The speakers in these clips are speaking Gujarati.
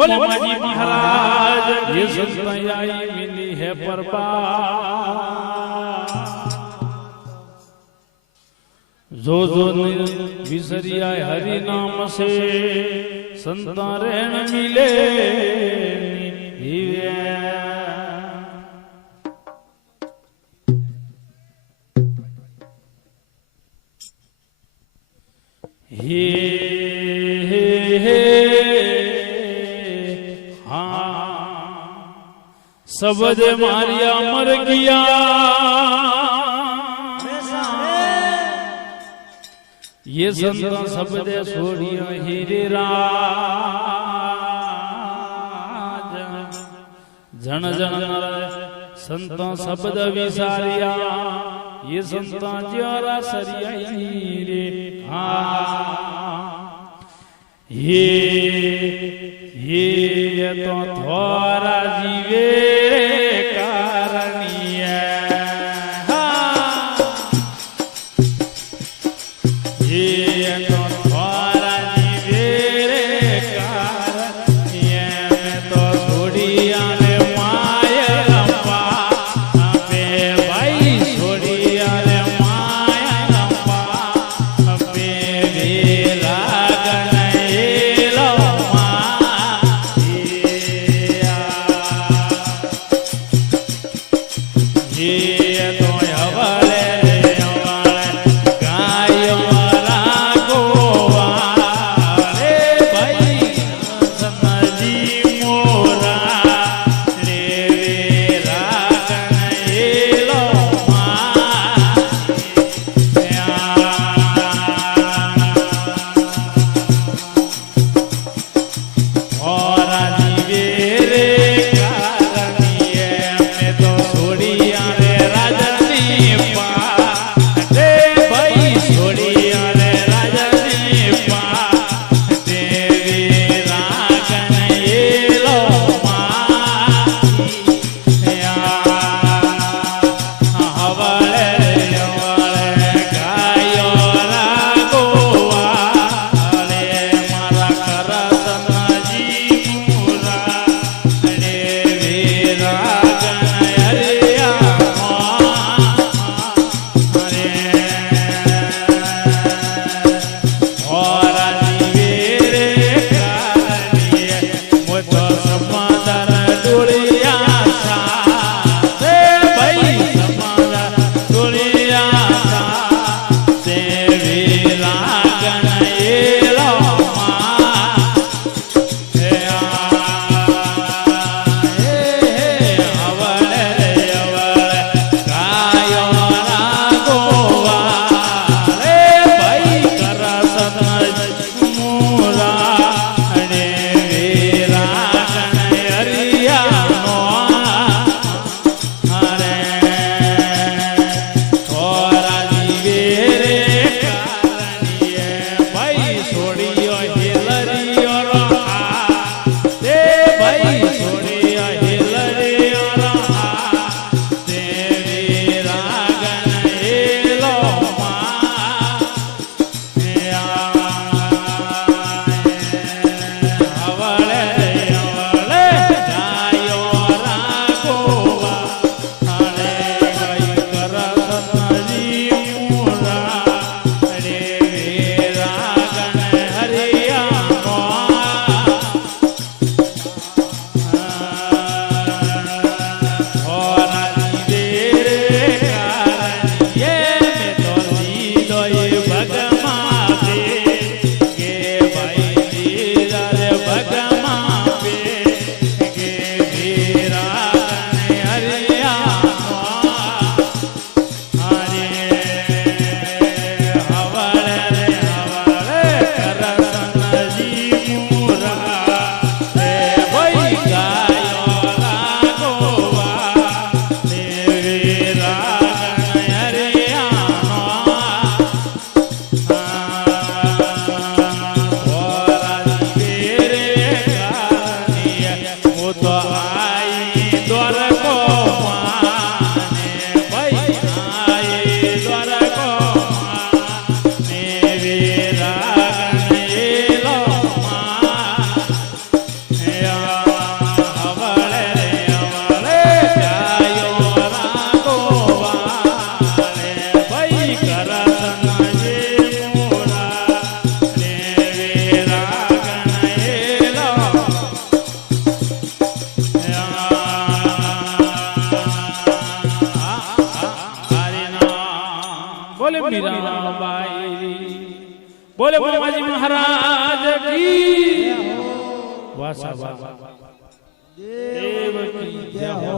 मामाजी महाराज ये संताई मिली है परबा जो विसरिया हरि नाम से संता रेण मिले सबद मारिया मर गया ये संता सबद छोड़िया हीरे राज जन जन संता सबद विसारिया ये संता ज्यारा सरिया हीरे ये तो थोड़ा जीवे મીરાબાઈ બોલે બાબાજી મહારાજ કી વાસા વાસા દેવ કી જય હો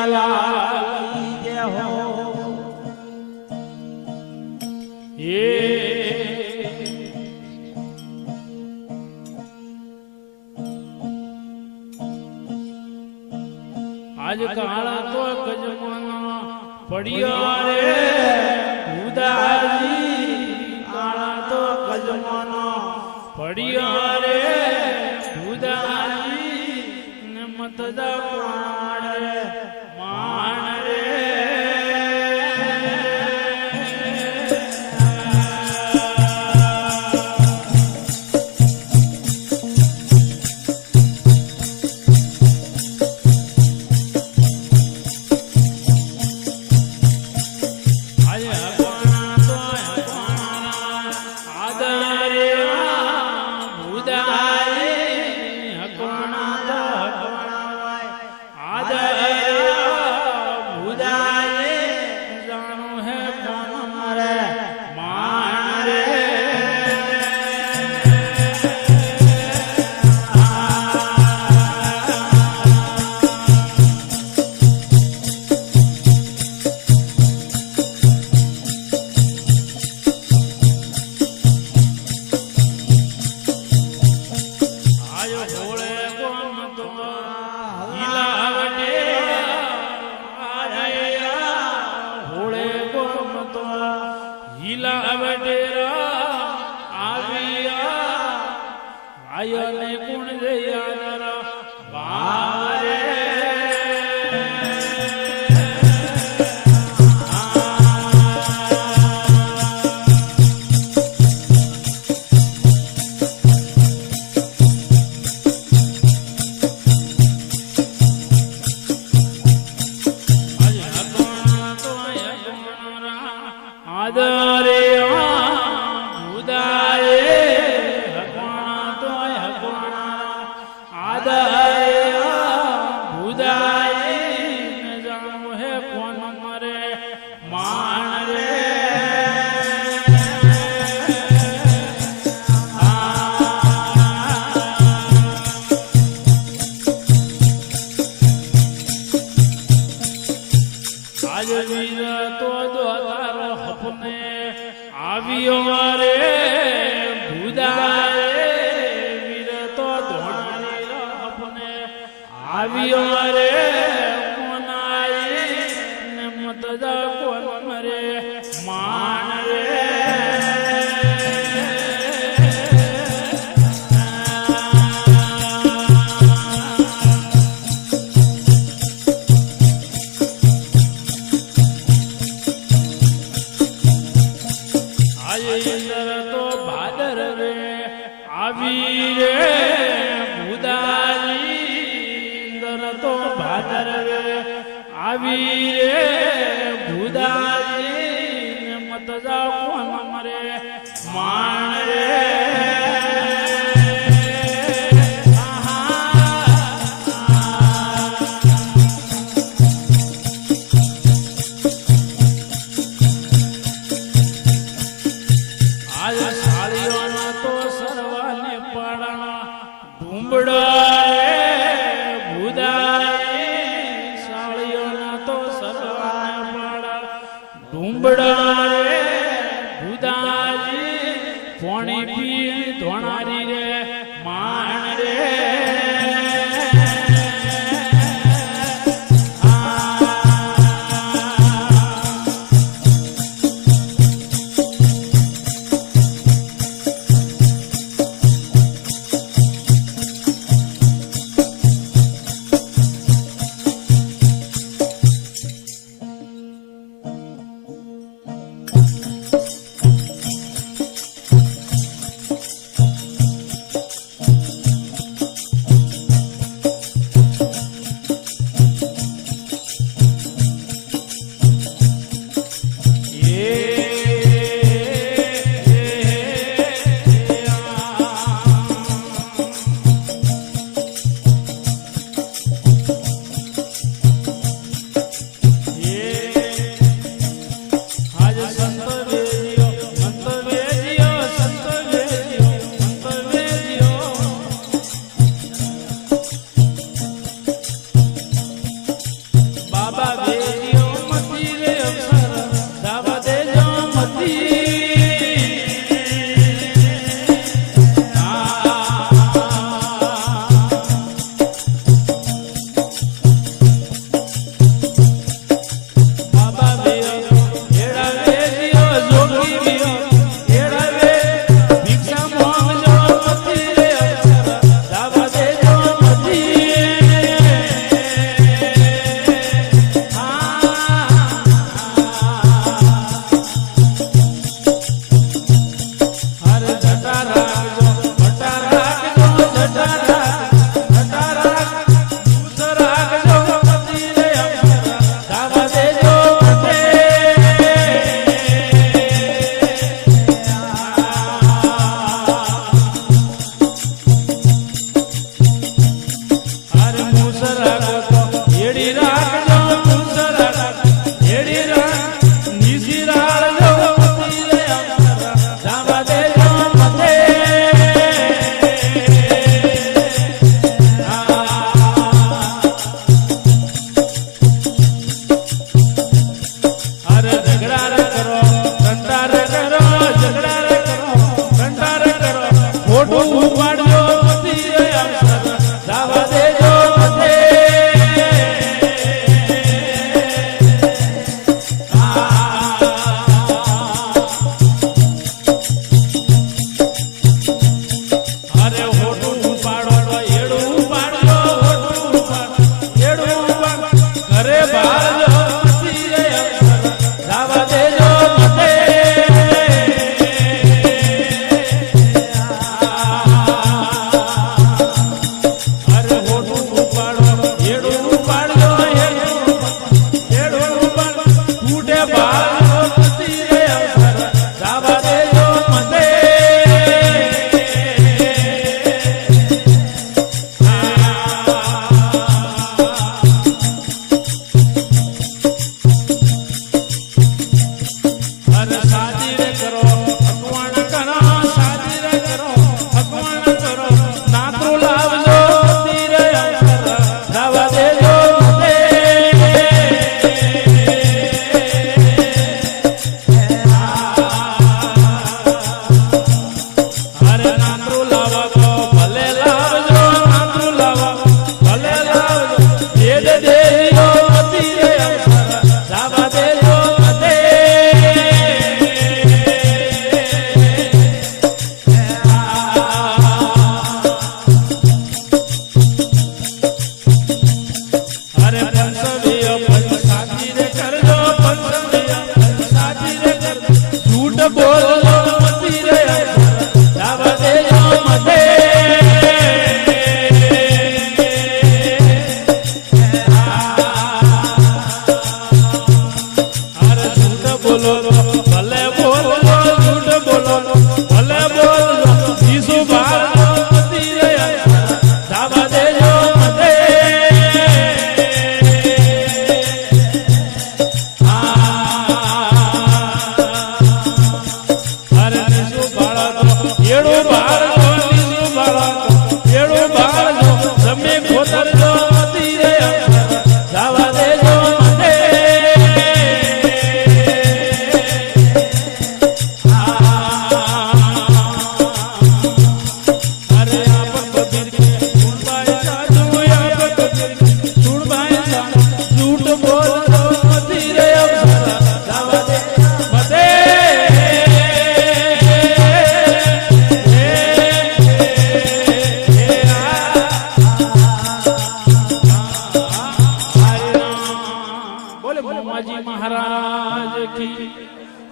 કનૈયાલાલ જય હો એ આજ કાળા તો ગજમાના પડ્યા રે ઉદાજી કાળા તો ગજમાના પડ્યા રે ઉદાજી ને મતદા માણ રે માણ રે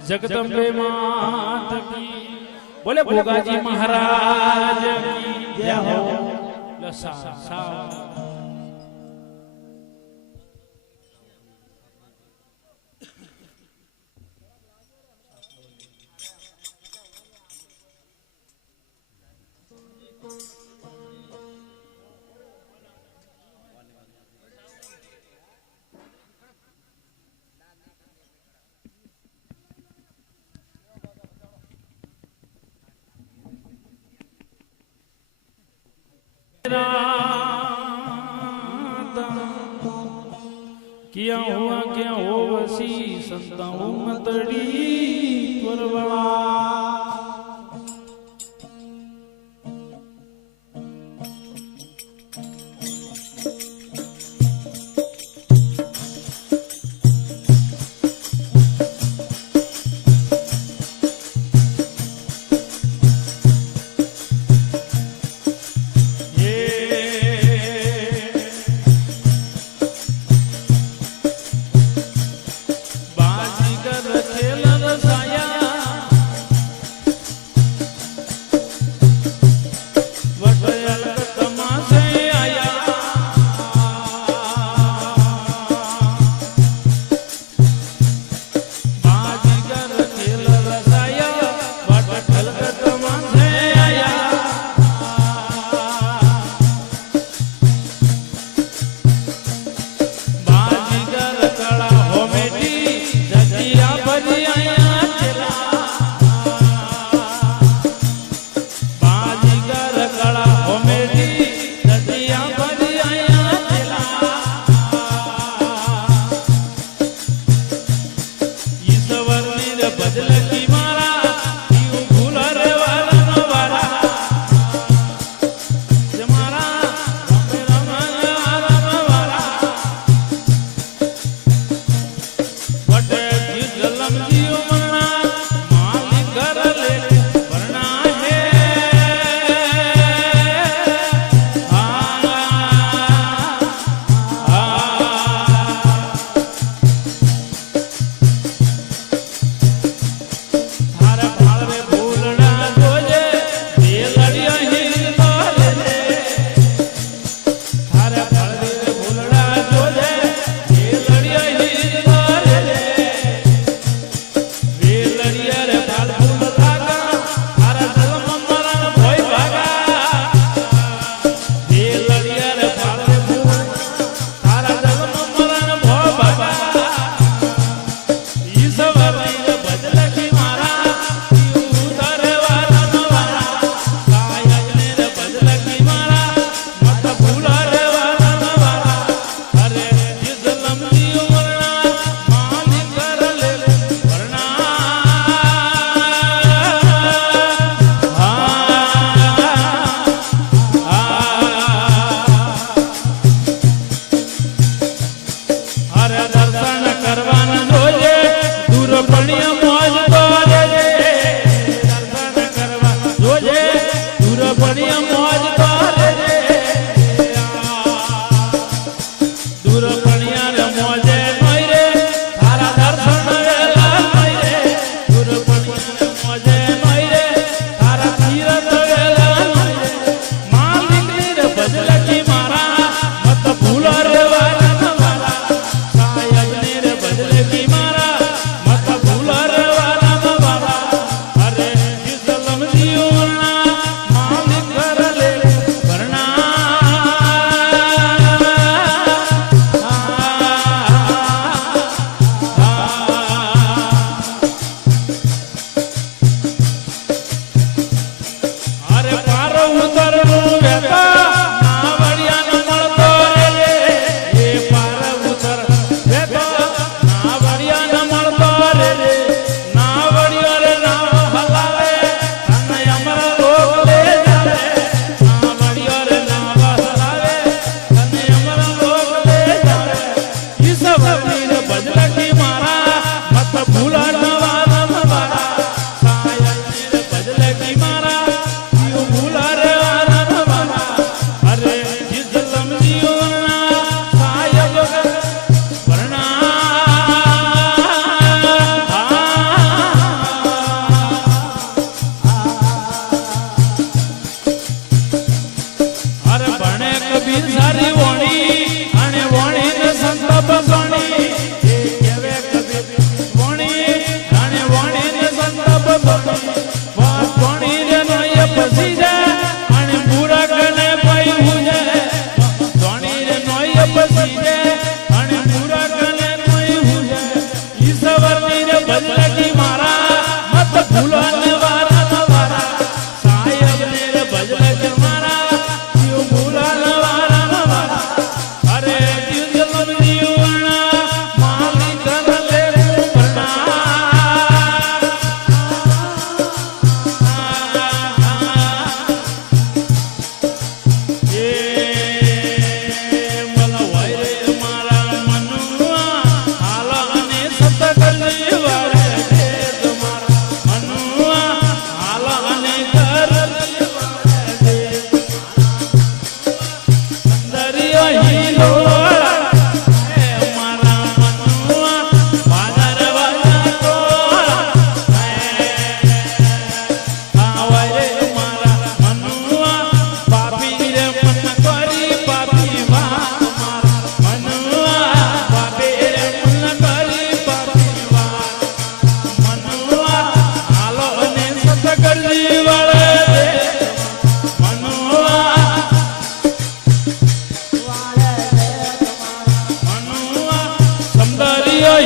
जगदम्बे मात की बोले भोगाजी महाराज की जय हो लसा सा किया हुआ क्या हो वसी संताओं मतड़ी परवड़ा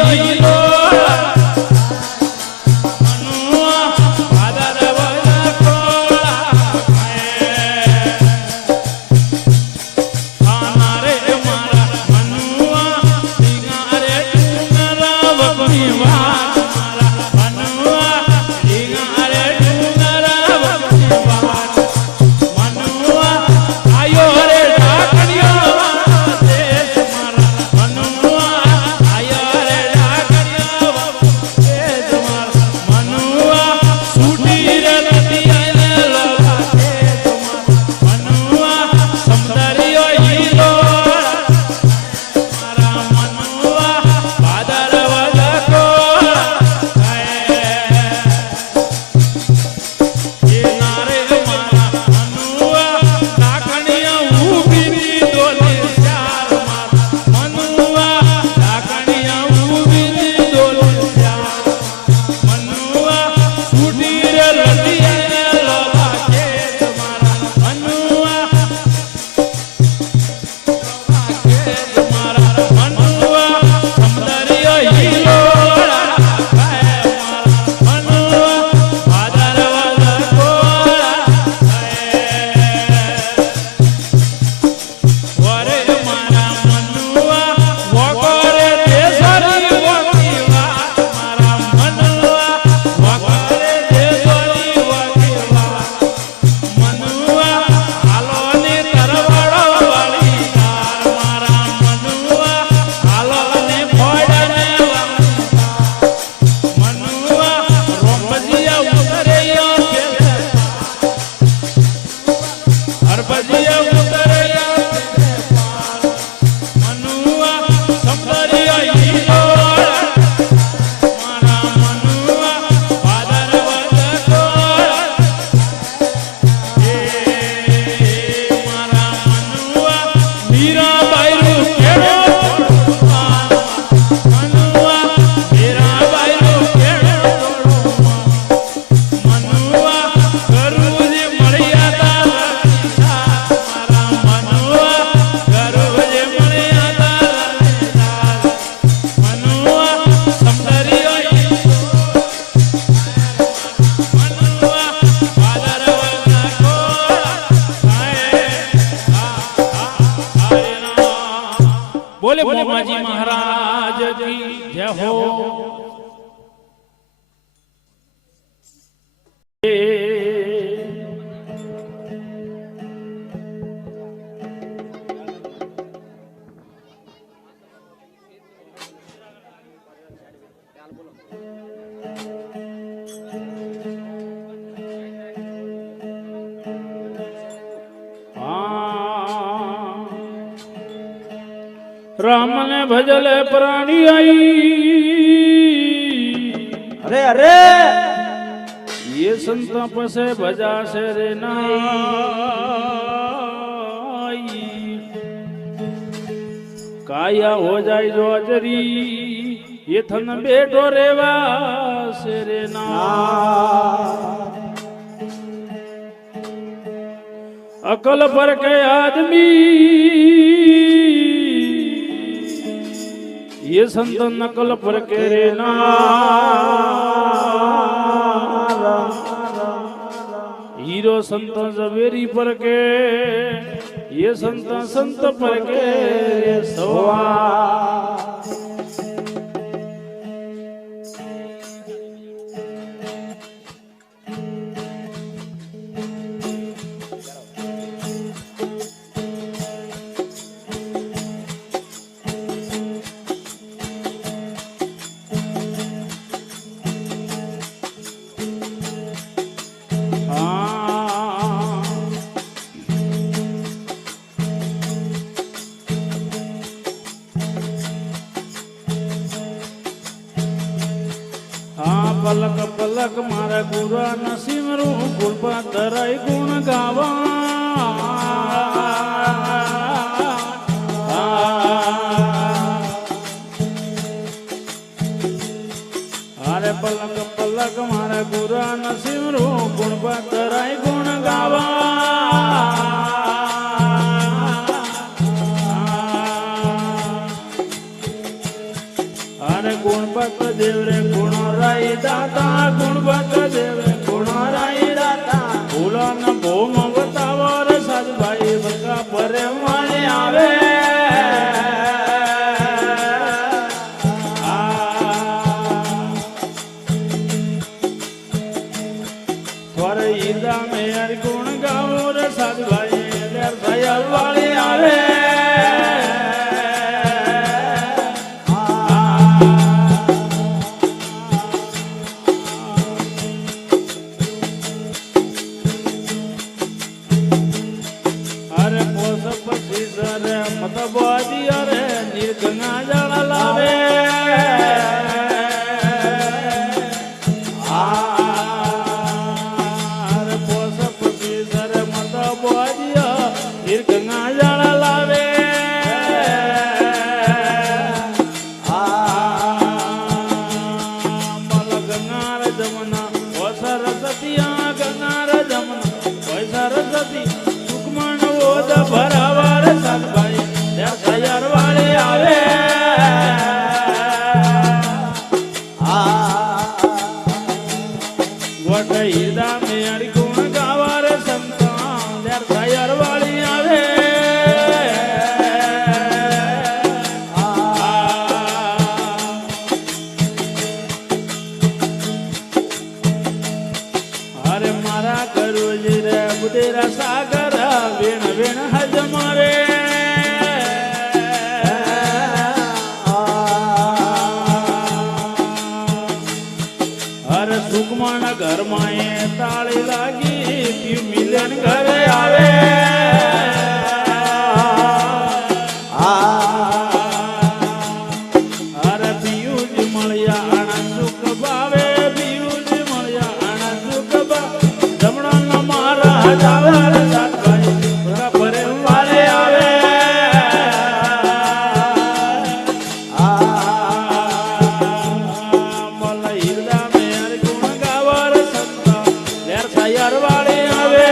હીરો बोले ब्रह्माजी महाराज की जय हो। राम ने भजले प्राणी आई, अरे अरे ये संताप से भजा से रे नाई, काया हो जाए जो अजरी ये थन बेटो रेवा से रे ना। अकल पर के आदमी ये संत नकल पर के रे ना, हीरो संत जवेरी पर के ये संत संत पर के सवा। पलक पलक मारा गुरा नसीमरू गुण पातराई गुण गावा। अरे पलक पलक मारा गुरा नसीमरू गुण पातराई गुण गावा। अरे ગુણપત દેવ રે ગુણ રાઈ દાતા ગુણપત દેવ રે ગુણ રાઈ દાતા ફૂલન ભોમ વતાવર સાધભાઈ બકા પરે માણે આવે સ્વર ઈદા મેર ગુણ ગાવો રે સાધભાઈ લેર સયલ વાળી આવે સાગર વેણ વેણ હજમાવે હર સુકમણ ઘરમાં એ તાળી લાગી મિલન ઘરે આવે હર પિયુજ મળ્યા આણા સુખ ભાવે પિયુજ મળ્યા આણા સુખ ભાવે જમણા મારા હજાર સાતભાઈ બધા પરે વાલે આવે મલ હિરદા મેર ગુણ ગાવર સંતા લેર સાયર વાળે આવે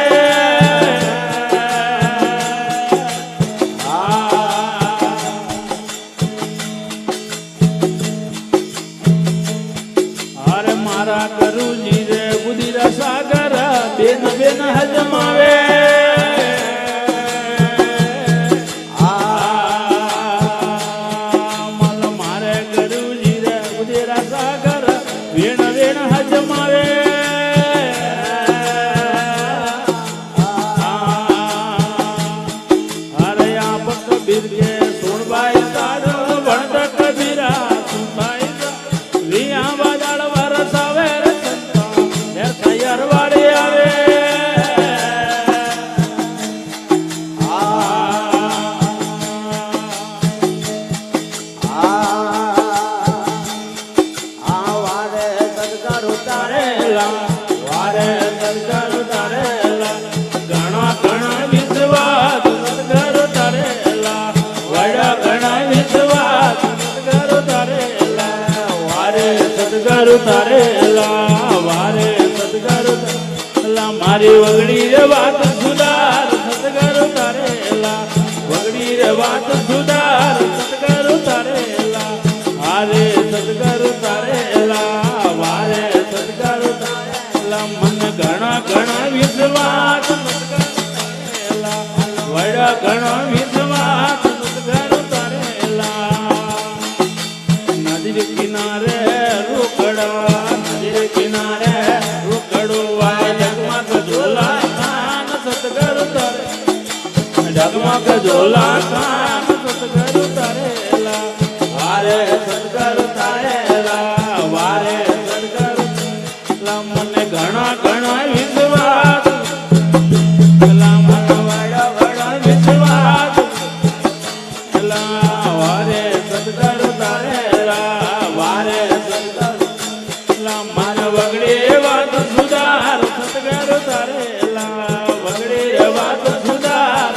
અરે મારા કરુજી રે બુદ્ધિરા સાગર બેન બેન હજમાવે મલ મારે ગરુજી રે ઉદેરા સાગર વેણ વેણ હજમાવે અરે આપ કબીર કે સોણભાઈ તારો ભણત કબીરા સુનભાઈ વિયા બાદળ વરસાવે રે સંતા લેર તૈયાર વાળે આવે તારેલા વારે સદગરુ તારેલા મારી વગડી રે વાત સુધાર સદગરુ તારેલા વગડી રે વાત સુધાર સદગરુ તારેલા હારે સદગરુ તારેલા વારે સદગરુ તારેલા મન ઘણા ઘણા વિશ્વાસ તારેલા વડા ઘણા વિશ્વાસ સદગરુ તારેલા નદી કિનારે નદી કિનારે રોકડો વાય જગમગ ઝોલા ખાન સતગરુ તારે જગમગ ઝોલા ખાન સતગરુ તારેલા વારે સતગરુ તારેલા વારે સતગરુ મને ઘણા ઘણા વિશ્વાસ મને વડા વડા વિશ્વાસ વારે સતગરુ તારેલા વારે વગડે વાત સુધાર સતગરુ તારેલા વગડે વાત સુધાર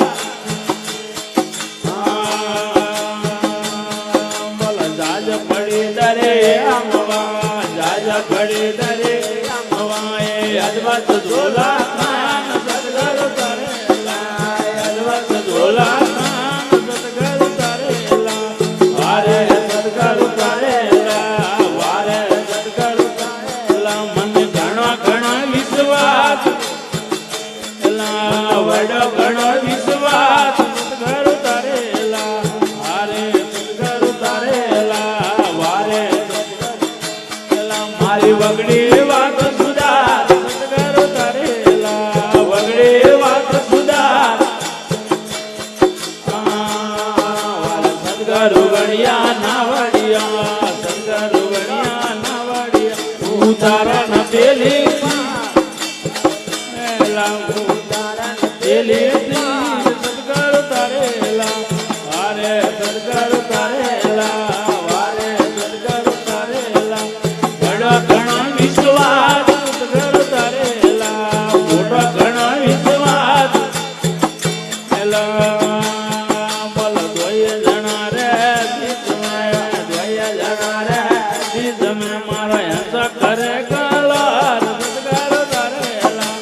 બોલ જાજ પડી દરે આમવા જાજ પડી દરે આમવા એ અદવત ઝોલા ખાન સતગરુ તારેલા અદવત ઝોલા ખાન સતગરુ તારેલા વારે સતગરુ તારેલા શંકર વડિયા નાવડિયા શંકર વડિયા નાવડિયા ઉતારણ પેલી ઉતારણ પેલી સદગર તારેલા વારે સદગર તારેલા વારે સદગર તારેલા ઘણા ઘણા વિશ્વાસ સદગર તારેલા મોટા ઘણા વિશ્વાસ બોલ ધોય જણા રે ધોય જણા રે તમે મારા હંસા કરે કલર સદગર તારેલા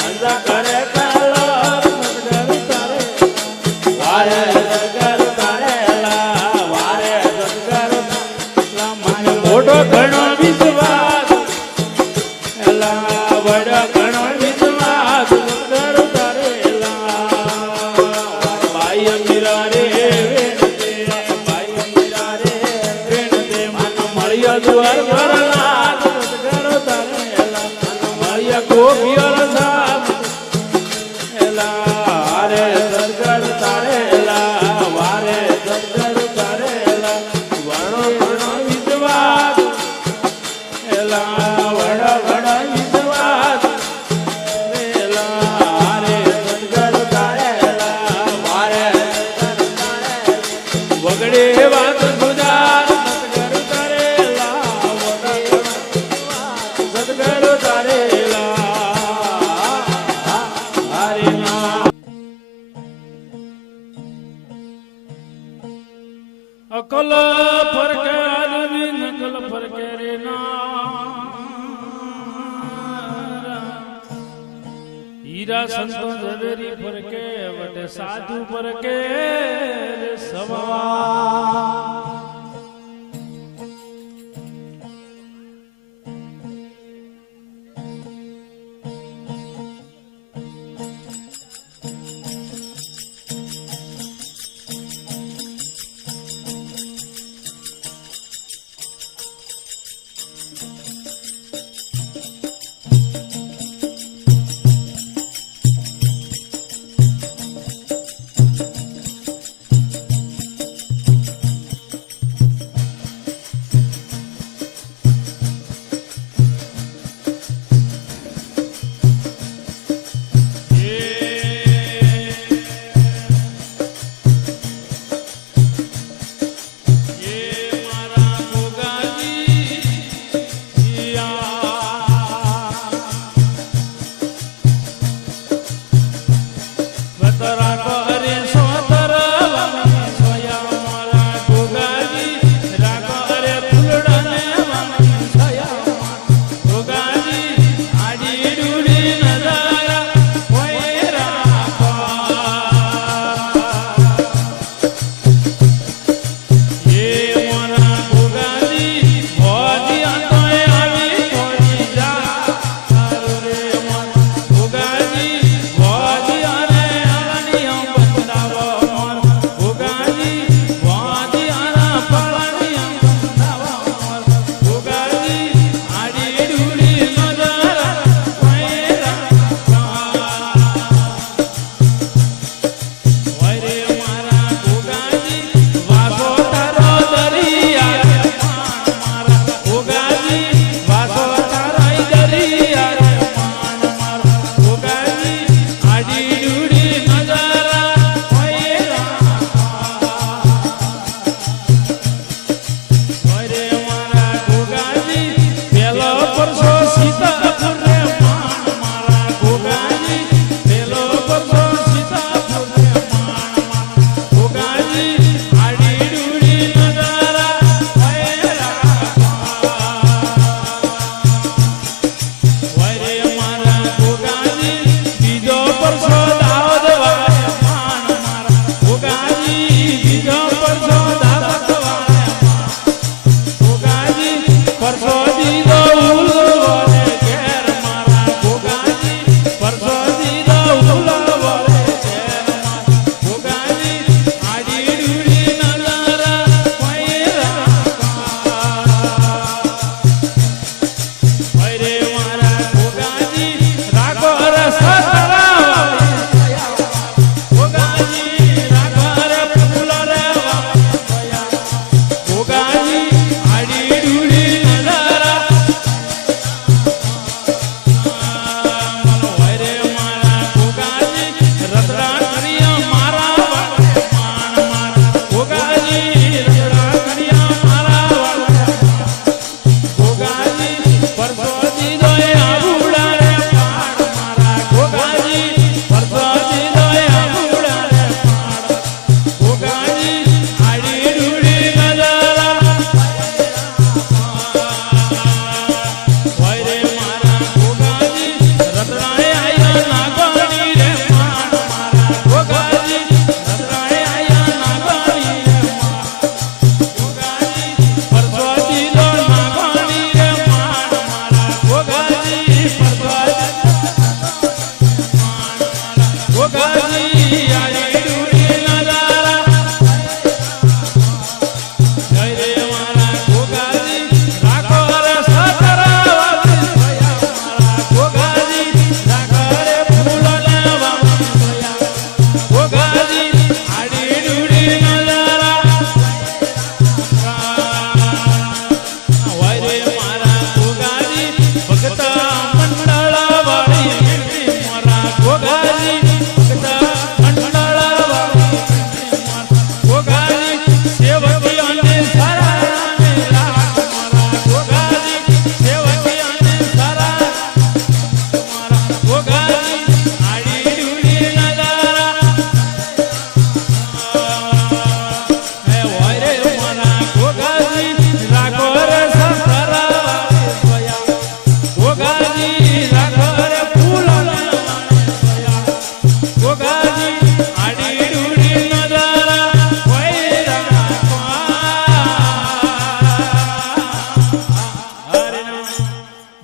હંસા કરે કલર સદગર તારે વારે સદગર તારેલા વારે સદગર તારેલા મારો મોટો ઘણો વિશ્વાસ એલા વડો ઘણો વિશ્વાસ સદગર તારેલા ભાઈ મીરા રે વેણતે ભાઈ મીરા રે વેણતે મન મળ્યો દ્વાર ભરલા સદગર તારેલા મન મળ્યો ગોપિયર સાથ એલા વારે સદગર તારેલા વારે સદગર તારેલા વણો વણો વિશ્વાસ એલા વડા વડા વિશ્વાસ એલા વારે સદગર તારેલા વારે સદગર તારેલા વગડે વાત ગુજાર સદગર તારેલા સદગર તારેલા હરે નામ અકલ ફરકે આદમી નકલ ફરકે રે હીરા સંતો ઝવેરી ફરકે વટે સાધુ ફરકે રે સવા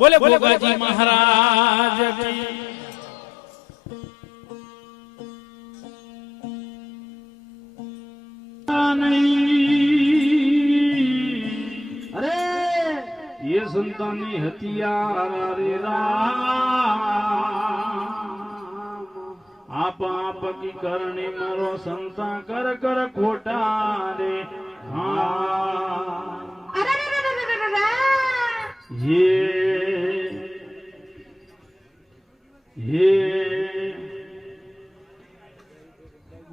બોલે ગોગાજી મહારાજ કી અરે ये संतानी हथियार रे राम आप आप की करनी मरो संता कर कर खोटा रे हाँ ये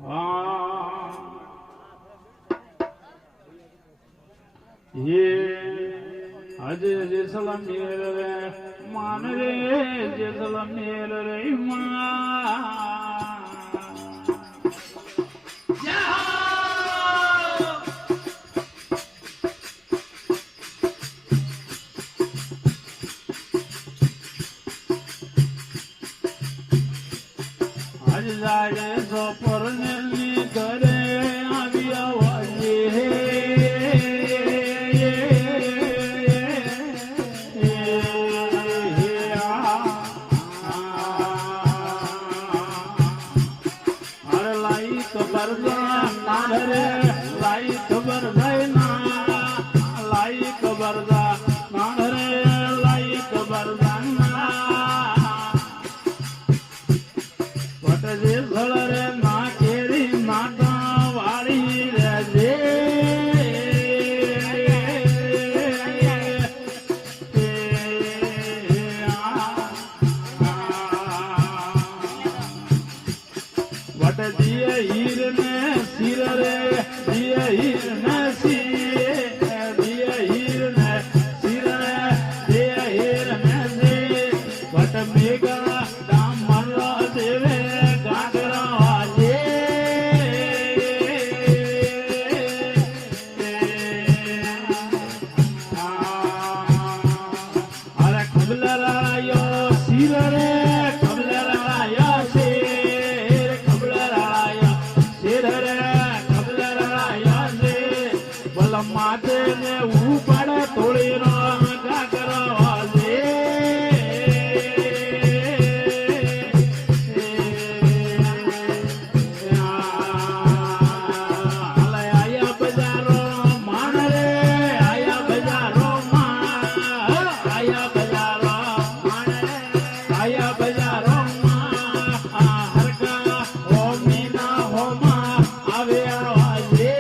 हाँ ये अजय जैसलमेर रे मान रे जैसलमेर रे आज जाए सोपर ने करे आवी आवाजे माते ने ऊपर तोड़ी राम का करवाजे आया बजारो मान रे आया बजारो मान आया बजारो मान रे आया बजारो मान हर का हो मीना हो मां आवे आवाजे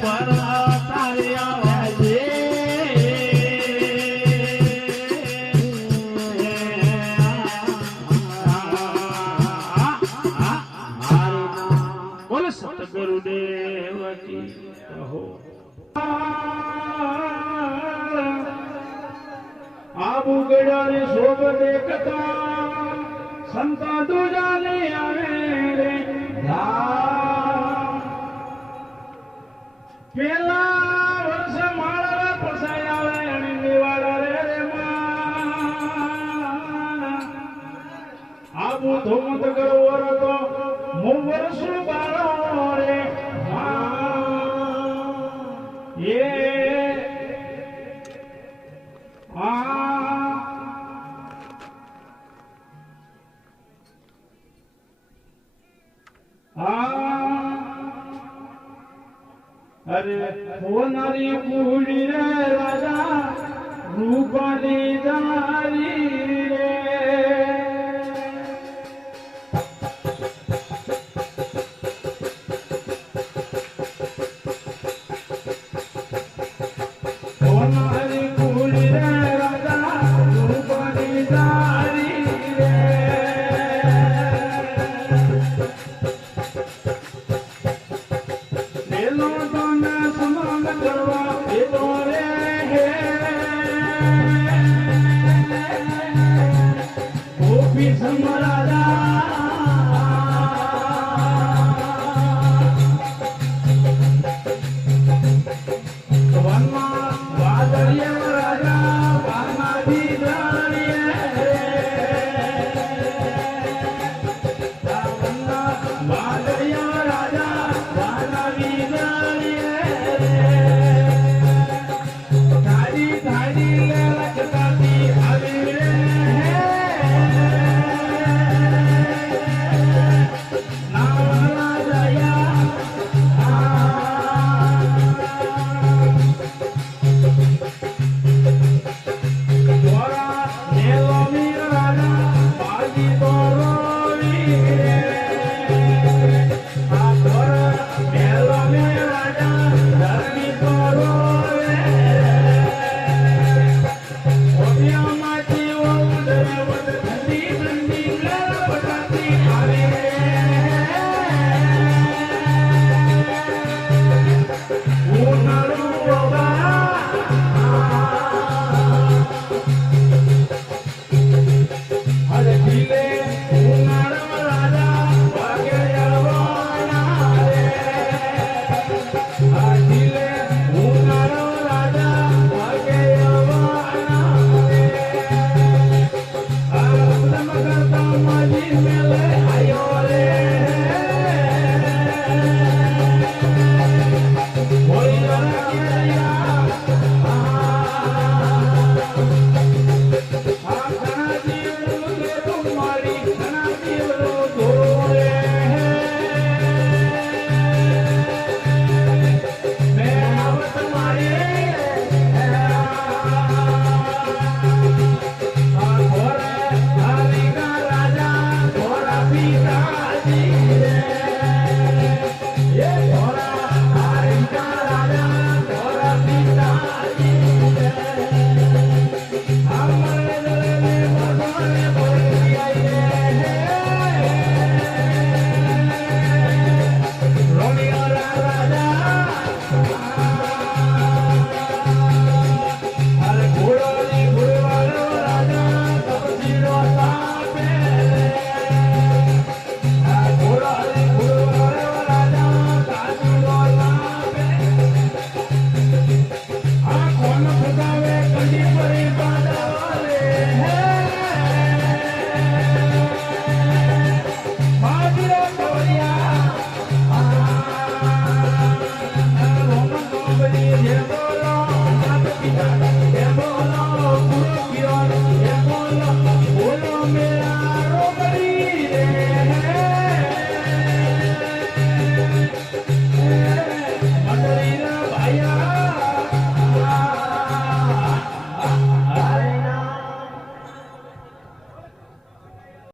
પર તારી આવાજે બોલો સતગુરુદેવ કી કહો આબુ ગડાને શોભ દેખતા સંતા દુજાને આવે રે પેલા વર્ષ માળા પસાય આવે અને નિવાડા રે આબુ ધોમત કરવો તો હું વર્ષ બાળો રે એ અરે હોનારી પૂડી રે રાજા રૂપાલી દારી રે હોનારી પૂડી રે રાજા રૂપાલી દારી રે લેલો તને સમાન કરવા લેલો રે ગોપી સમરાજા વનમાં વાદળિયા રાજા વાનાથી વાદળિયા રાજા વાનાવી થાળી થાળી લખતાતી આવી રે નાવલા જયા દ્વારા નેલો મીર રાજા બાજી તો રોવી રે આ દ્વારા નેલો મીર રાજા ધરણી તો રોવે ઓડિયામાંથી ઓડરે વડ ઠંડી ઠંડી ગરબડાતી આવે ઉનાળુ બાબા અરે જીલે ઉનાળુ રાજા વાગે આવવાના રે આ જીલે ઉનાળુ રાજા વાગે આવવાના રે આ રમઝમ કરતા માજી મેલે આયો રે કોઈ રંગિયા આ ઘણા જીવનું કે તમારી ઘણા જીવનું ધોરે મેં આવત મારી આ ઘોરે હાલિકા રાજા ઘોરા પિતાજી રે એ ઘોરા હાલિકા રાજા ઘોરા પિતાજી રે અમારે દરને ભગવાને બોલી આઈ રે રોમિયા રાજા અરે ઘોડાની ઘોડવાળો રાજા કબજીનો સાપે આ ઘોડાની ઘોડવાળો રાજા કાજીનો સાપે આ કોણ ફગાવે કડી પરી બાંધાવે માજરો કોરિયા રોમન કોબરી જે બોલો નાત પિતા જે બોલો ગુરુ કિયો જે બોલો બોલો મે